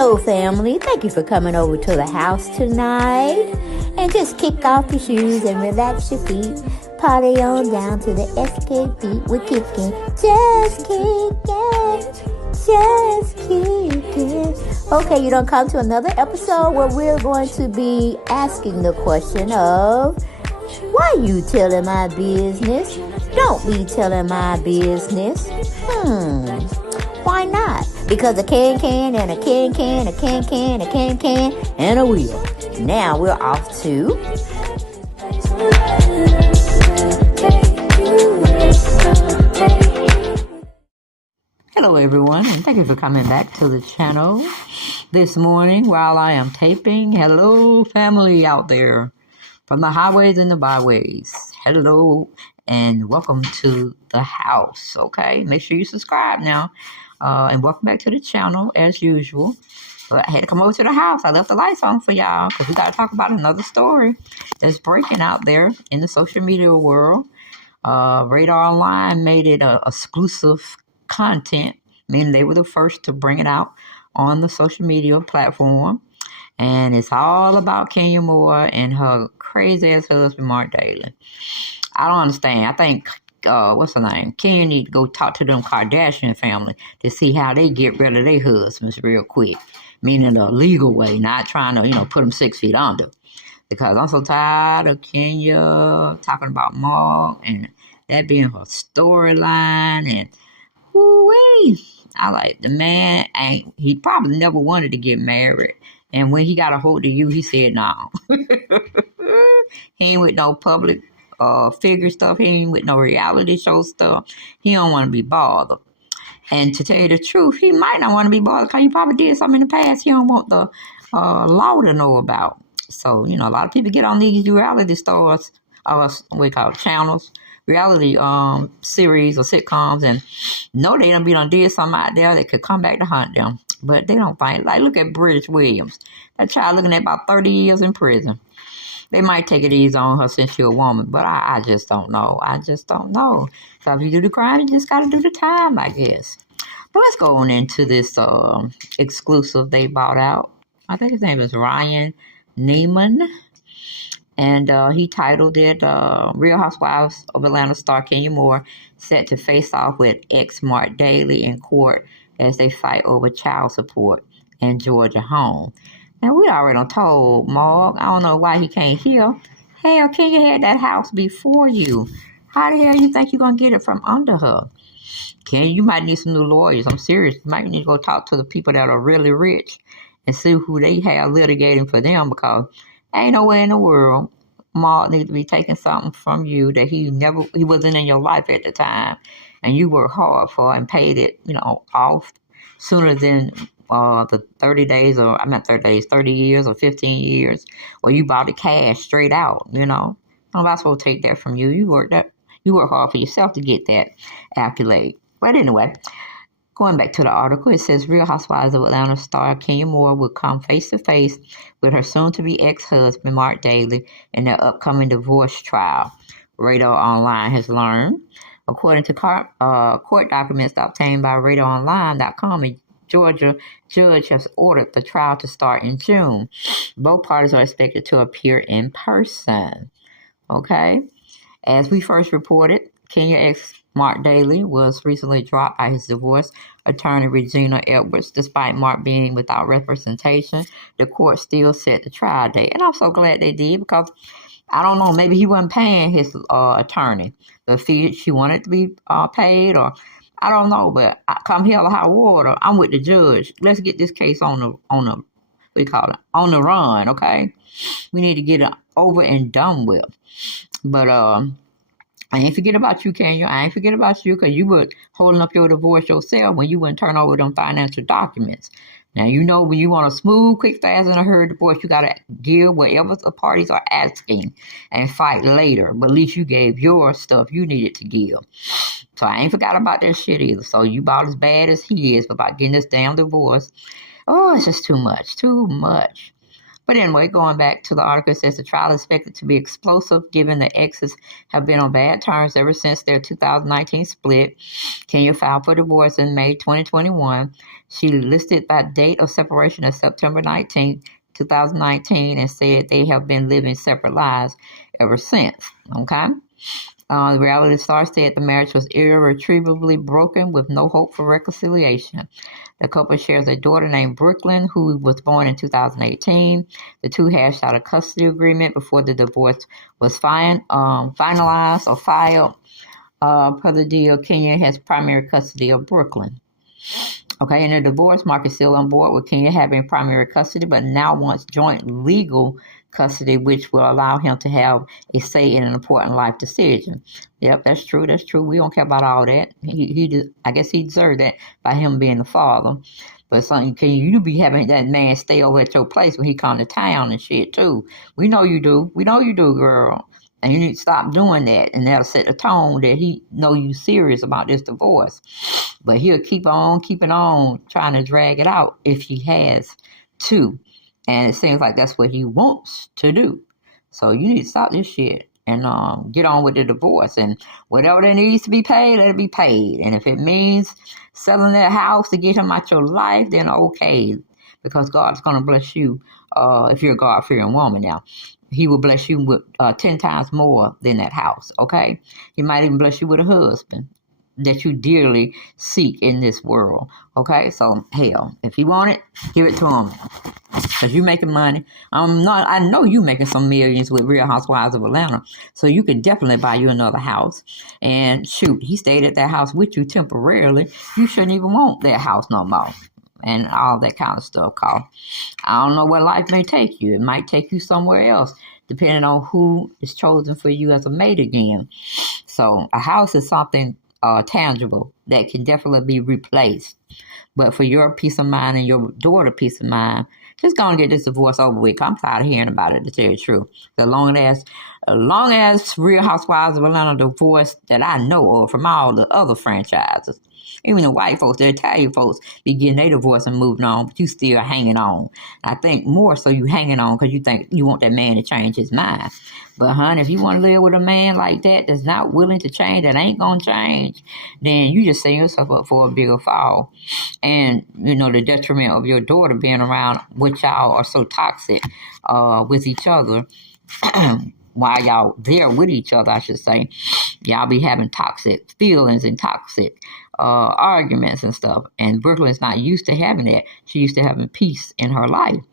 Hello, family. Thank you for coming over to the house tonight. And just kick off your shoes and relax your feet. Party on down to the SK beat. We're kicking. Just kicking. Just kicking. Okay, you don't come to another episode where we're going to be asking the question of, why you telling my business? Don't be telling my business. Why not? Because a can and a can, a can, and a wheel. Now we're off to... Hello everyone, and thank you for coming back to the channel this morning while I am taping. Hello family out there from the highways and the byways. Hello and welcome to the house. Okay, make sure you subscribe now. And welcome back to the channel as usual. But I had to come over to the house. I left the lights on for y'all because we got to talk about another story that's breaking out there in the social media world. Radar Online made it exclusive content, meaning they were the first to bring it out on the social media platform. And it's all about Kenya Moore and her crazy ass husband, MarcDaly. I don't understand. I think what's her name? Kenya need to go talk to them Kardashian family to see how they get rid of their husbands real quick. Meaning the legal way, not trying to, put them 6 feet under. Because I'm so tired of Kenya talking about Mark and that being her storyline. And whoo-wee. I like the man, he probably never wanted to get married. And when he got a hold of you, he said no. He ain't with no public figure stuff. He ain't with no reality show stuff. He don't want to be bothered. And to tell you the truth, he might not want to be bothered because he probably did something in the past he don't want the law to know about. So, a lot of people get on these reality stars, we call it channels, reality series or sitcoms, and know they done did something out there that could come back to haunt them. But they don't think. Like, look at British Williams. That child looking at about 30 years in prison. They might take it easy on her since she's a woman, but I just don't know. I just don't know. So if you do the crime, you just got to do the time, I guess. But let's go on into this exclusive they bought out. I think his name is Ryan Neiman. And he titled it, Real Housewives of Atlanta star Kenya Moore set to face off with ex-MarcDaly in court as they fight over child support in Georgia home. Now, we already told Mark, I don't know why he can't hear. Hell, Kenya had that house before you. How the hell you think you're going to get it from under her? Kenya, you might need some new lawyers. I'm serious. You might need to go talk to the people that are really rich and see who they have litigating for them, because ain't nowhere in the world Mark needs to be taking something from you that he wasn't in your life at the time, and you worked hard for and paid it, off sooner than the 30 days, or 30 years or 15 years, or you bought it cash straight out, Nobody's supposed to take that from you. You work hard for yourself to get that accolade. But anyway, going back to the article, it says Real Housewives of Atlanta star Kenya Moore will come face-to-face with her soon-to-be ex-husband, MarcDaly, in their upcoming divorce trial, Radar Online has learned. According to court documents obtained by RadarOnline.com, a Georgia judge has ordered the trial to start in June. Both parties are expected to appear in person. Okay? As we first reported, Kenya ex-MarcDaly was recently dropped by his divorce attorney Regina Edwards. Despite Mark being without representation, the court still set the trial date. And I'm so glad they did, because I don't know, maybe he wasn't paying his attorney the fee she wanted to be paid, or I don't know, but come hell or high water, I'm with the judge. Let's get this case on the run, okay? We need to get it over and done with. But I ain't forget about you, Kenya. I ain't forget about you, because you were holding up your divorce yourself when you wouldn't turn over them financial documents. Now, when you want a smooth, quick, fast, and a hurry divorce, you got to give whatever the parties are asking and fight later. But at least you gave your stuff you needed to give. So I ain't forgot about that shit either. So you about as bad as he is about getting this damn divorce. Oh, it's just too much. But anyway, going back to the article, it says the trial is expected to be explosive given the exes have been on bad terms ever since their 2019 split. Kenya filed for divorce in May 2021. She listed that date of separation as September 19th, 2019, and said they have been living separate lives ever since. Okay? The reality star said the marriage was irretrievably broken with no hope for reconciliation. The couple shares a daughter named Brooklyn, who was born in 2018. The two hashed out a custody agreement before the divorce was finalized or filed. Per the deal, Kenya has primary custody of Brooklyn. Okay, in the divorce, Mark is still on board with Kenya having primary custody, but now wants joint legal custody, which will allow him to have a say in an important life decision. Yep, that's true. That's true. We don't care about all that. I guess he deserved that by him being the father. But something, can you be having that man stay over at your place when he come to town and shit too? We know you do. We know you do, girl. And you need to stop doing that, and that'll set the tone that he know you serious about this divorce. But he'll keep on keeping on, trying to drag it out if he has to. And it seems like that's what he wants to do. So you need to stop this shit and get on with the divorce. And whatever that needs to be paid, let it be paid. And if it means selling that house to get him out your life, then okay. Because God's going to bless you if you're a God-fearing woman now. He will bless you with 10 times more than that house, okay? He might even bless you with a husband that you dearly seek in this world, okay? So, hell, if you want it, give it to him. Because you're making money. I know you're making some millions with Real Housewives of Atlanta, so you can definitely buy you another house. And shoot, he stayed at that house with you temporarily. You shouldn't even want that house no more. And all that kind of stuff. Cause I don't know where life may take you. It might take you somewhere else, depending on who is chosen for you as a mate again. So a house is something tangible that can definitely be replaced. But for your peace of mind and your daughter's peace of mind, just go and get this divorce over with. I'm tired of hearing about it, to tell you the truth. As long as Real Housewives of Atlanta divorce that I know of from all the other franchises. Even the white folks, the Italian folks, be getting their divorce and moving on, but you still hanging on. I think more so you hanging on because you think you want that man to change his mind. But, honey, if you want to live with a man like that that's not willing to change, that ain't going to change, then you just setting yourself up for a bigger fall. And, you know, the detriment of your daughter being around which y'all are so toxic with each other. While y'all there with each other, I should say, y'all be having toxic feelings and toxic arguments and stuff. And Brooklyn's not used to having that. She used to having peace in her life.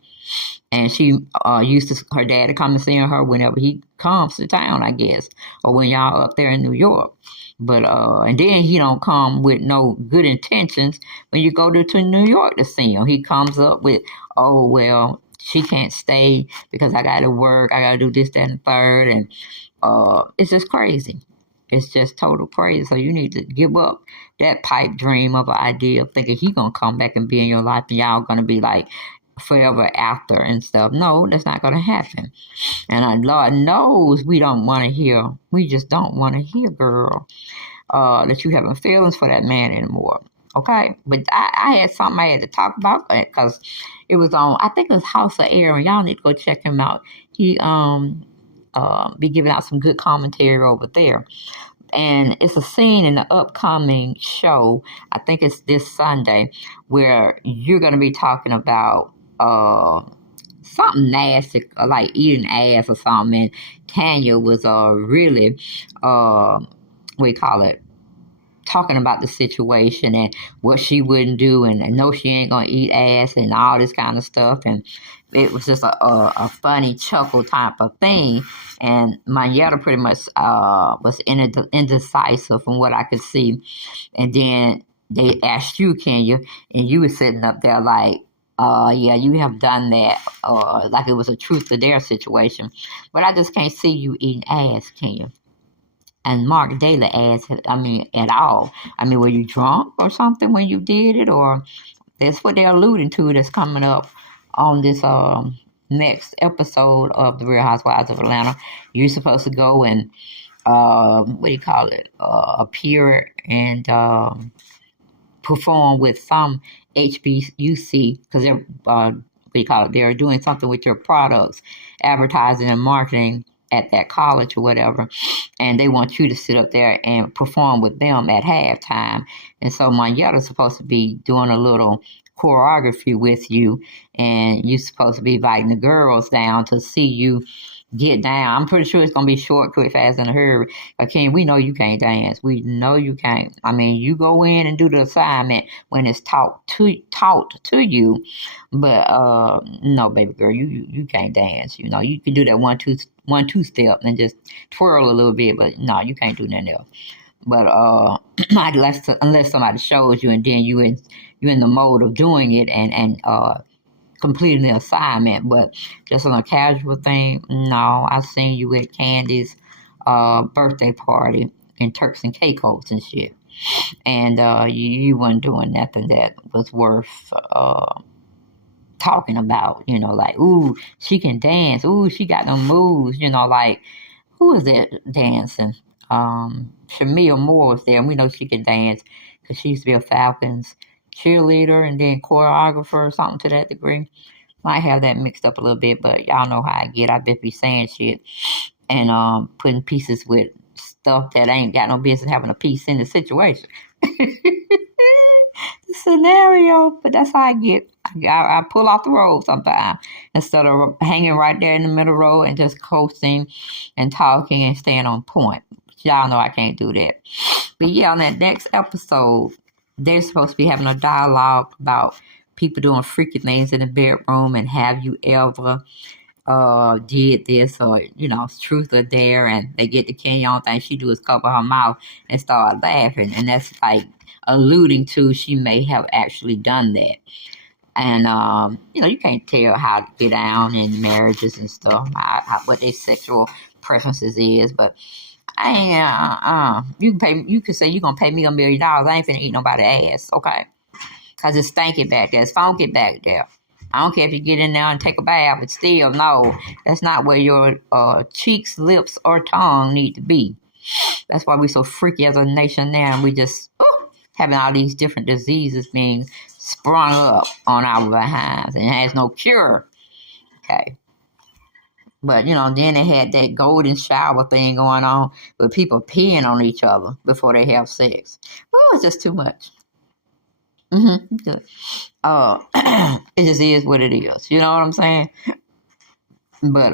And she used to her dad to come and see her whenever he comes to town, I guess, or when y'all up there in New York. But and then he don't come with no good intentions when you go to New York to see him. He comes up with, oh well, she can't stay because I got to work. I got to do this, that, and the third. And it's just crazy. It's just total crazy. So you need to give up that pipe dream of an idea of thinking he going to come back and be in your life and y'all going to be like forever after and stuff. No, that's not going to happen. And Lord knows we don't want to hear. We just don't want to hear, girl, that you having feelings for that man anymore. Okay, but I had something I had to talk about because it was on, I think it was House of Air, and y'all need to go check him out. He be giving out some good commentary over there. And it's a scene in the upcoming show, I think it's this Sunday, where you're going to be talking about something nasty, like eating ass or something. And Tanya was really, what do you call it? Talking about the situation and what she wouldn't do, and no, she ain't gonna eat ass and all this kind of stuff. And it was just a funny chuckle type of thing. And Marietta pretty much was indecisive from what I could see. And then they asked you, Kenya, and you were sitting up there like, yeah, you have done that, like it was a truth to their situation. But I just can't see you eating ass, Kenya. And MarcDaly asked, at all. Were you drunk or something when you did it? Or that's what they're alluding to that's coming up on this next episode of The Real Housewives of Atlanta. You're supposed to go and, appear and perform with some HBUC, because they're they're doing something with your products, advertising and marketing at that college or whatever, and they want you to sit up there and perform with them at halftime. And so Monyetta's supposed to be doing a little choreography with you, and you're supposed to be inviting the girls down to see you get down. I'm pretty sure it's gonna be short, quick, fast, in a hurry. Again, we know you can't dance. We know you can't. I mean, you go in and do the assignment when it's taught to you, but no, baby girl, you can't dance. You know, you can do that 1-2 step and just twirl a little bit, but no, you can't do nothing else. But unless somebody shows you, and then you in the mode of doing it and completing the assignment. But just on a casual thing, no. I seen you at Candy's birthday party in Turks and Caicos and shit, and you weren't doing nothing that was worth talking about. You know, like, ooh, she can dance. Ooh, she got them moves. You know, like, who is that dancing? Shamia Moore was there, and we know she can dance because she used to be a Falcons cheerleader and then choreographer or something to that degree. Might have that mixed up a little bit, but y'all know how I get. I bet be saying shit and putting pieces with stuff that ain't got no business having a piece in the situation. The scenario, but that's how I get. I pull off the road sometimes instead of hanging right there in the middle road and just coasting and talking and staying on point. Y'all know I can't do that. But yeah, on that next episode, they're supposed to be having a dialogue about people doing freaky things in the bedroom, and have you ever did this, or, you know, truth or dare, and they get to Kenya, all thing she do is cover her mouth and start laughing, and that's like alluding to she may have actually done that. And you know, you can't tell how to get down in marriages and stuff, what their sexual preferences is, but I ain't, you could say you're gonna pay me $1 million. I ain't finna eat nobody's ass, okay? Cause it's stinky back there. It's funky back there. I don't care if you get in there and take a bath, but still, no, that's not where your cheeks, lips, or tongue need to be. That's why we so freaky as a nation now, and we just having all these different diseases being sprung up on our behinds, and it has no cure. Okay. But, you know, then they had that golden shower thing going on with people peeing on each other before they have sex. Well, it's just too much. It just is what it is. You know what I'm saying? But